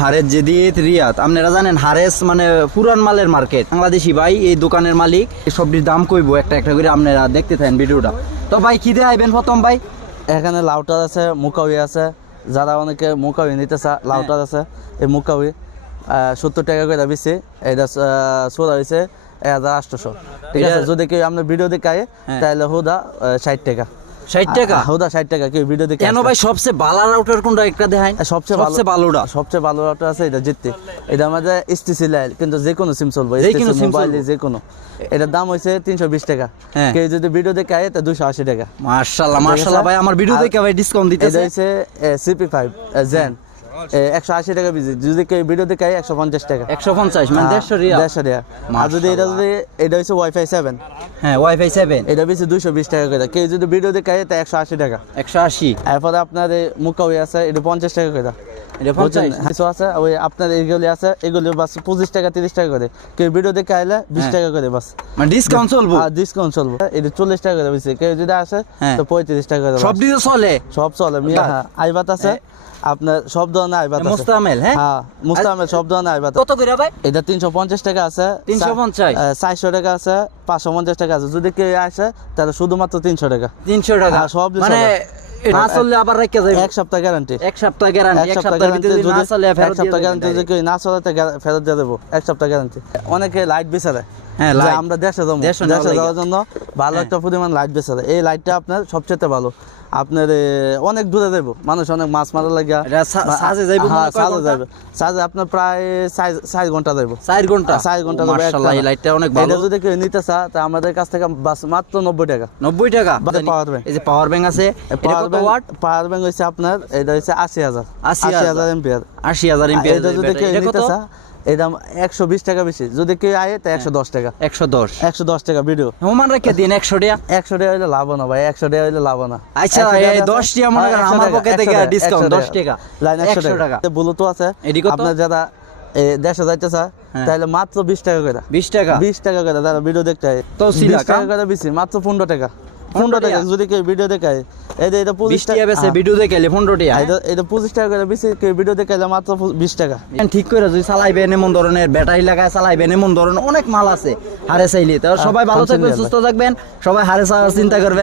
হারেস জেদিত রিয়াদ, আপনারা জানেন হারেস মানে পুরান মালের মার্কেট। বাংলাদেশি ভাই এই দোকানের মালিক, এই সবজির দাম কইবো একটা একটা করে, আপনারা দেখতে থাকেন ভিডিওটা। তো ভাই কি দিয়ে আইবেন প্রথম ভাই? এখানে লাউটার আছে, মুকাউই আছে, যারা অনেকে মুকাউই নিতে চা, লাউটার আছে। এই মুকাউই 70 টাকা করে বেশি, এটা সোদা হয়েছে 1800। ঠিক আছে, যদি কেউ আপনার ভিডিও দেখায় তাহলে হুদা 60 টাকা। 60 টাকা হুদা 60 টাকা কেউ ভিডিও দেখে। কেন ভাই সবচেয়ে ভালো রাউটার কোনটা একটা দেখায়? সবচেয়ে ভালোটা, সবচেয়ে ভালো রাউটার আছে এটা জিততে। এটা আমাদের এসটিসি লাইন, কিন্তু যে কোনো সিম চলবে, এসটিসি মোবাইল যে কোনো। এটার দাম হইছে 320 টাকা। কেউ যদি ভিডিও দেখে আয় তা 280 টাকা। মাশাআল্লাহ মাশাআল্লাহ ভাই, আমার ভিডিও দেখে ভাই ডিসকাউন্ট দিতেছে। এটা হইছে CP5 জেন 180 টাকা বিজি, যদি কেউ ভিডিও দেখে 150 টাকা। 150 মানে 150 রিয়াল। 150 টাকা। আর যদি এটা হইছে ওয়াইফাই 7, হ্যাঁ ওয়াইফাই 7, এটা বেশি 220 টাকা করে। কেউ যদি ভিডিও দেখে তা 180 টাকা। 180। এরপরে আপনার মুকাউই আছে, এটা 50 টাকা করে। এটা 50 কিছু আছে ওই আপনার এইগুলি আছে, এগুলি বাস 25 টাকা 30 টাকা করে। কেউ ভিডিও দেখে আইলে 20 টাকা করে বাস, মানে ডিসকাউন্ট চলবো। ডিসকাউন্ট চলবে। এটা 40 টাকা করে বেশি, কেউ যদি আসে তো 35 টাকা করে। সব দিতে চলে, সব চলে মিয়া। আইবাত আছে আপনার, সব ধরনের আইবাত আছে। মুস্তামেল, হ্যাঁ মুস্তামেল সব ধরনের আইবাত। কত করে ভাই? এটা 350 টাকা আছে, 350, 400 টাকা আছে, 550 টাকা আছে। যদি কেউ আসে তাহলে শুধুমাত্র 300 টাকা। 300 টাকা সব মানে না চললে আবার রাখা যাবে। এক সপ্তাহ গ্যারান্টি। এক সপ্তাহ গ্যারান্টি। এক সপ্তাহের ভিতরে যদি না চলে ফেরত দিয়ে দেব। যদি কেউ না চলে তা ফেরত দিয়ে দেবো। এক সপ্তাহ গ্যারান্টি। অনেকে লাইট বেচারে, হ্যাঁ আমরা দেশে যাওয়ার জন্য ভালো একটা পরিমাণ লাইট বেচারে। এই লাইটটা আপনার সবচেয়ে ভালো। আপনার অনেক দূরে যাবো, মানুষ অনেক মাছ মারা লাগিয়া সাজে যাইবো, সাজে আপনার প্রায় 4 ঘন্টা যাইবো। 4 ঘন্টা। মাশাআল্লাহ, এই লাইটটা অনেক ভালো। এটা যদি কেউ নিতে চা তা আমাদের কাছ থেকে বাস মাত্র 90 টাকা। 90 টাকা পাওয়ার ব্যাংক। এই যে পাওয়ার ব্যাংক আছে, এটা কত ওয়াট? পাওয়ার ব্যাংক হইছে আপনার, এটা হইছে 80,000 এম্পিয়ার। 80,000 এম্পিয়ার। এটা যদি কেউ নিতে চা এটা 120 টাকা বেশি, যদি কেউ আয়ে তা 110 টাকা। 110 টাকা ভিডিও হোমান রেখে দিন। 100 টাকা। 100 টাকা হইলে লাভ না ভাই, 100 টাকা হইলে লাভ না। আচ্ছা এই 10 টাকা মনে করেন আমার পকেট থেকে ডিসকাউন্ট 10 টাকা। লাইন 100 টাকা। ব্লুটুথ আছে আপনার, যারা দেশে যাইতে চায় তাহলে মাত্র 20 টাকা করে। 20 টাকা। 20 টাকা করে যারা ভিডিও দেখতে হয় তো 20 টাকা করে বেশি, মাত্র 15 টাকা। 15 টাকা যদি কেউ ভিডিও দেখায়। এটা 25 টাকা বেশি, ভিডিও দেখাইলে 15 টাকা। এটা 25 টাকা করে বেশি, কেউ ভিডিও দেখাইলে মাত্র 20 টাকা। ঠিক করে যদি চালাইবেন এমন ধরনের, ব্যাটারি লাগায় চালাইবেন এমন ধরনের অনেক মাল আছে হারে চাইলে। তো সবাই ভালো থাকবেন, সুস্থ থাকবেন, সবাই হারে চিন্তা করবেন।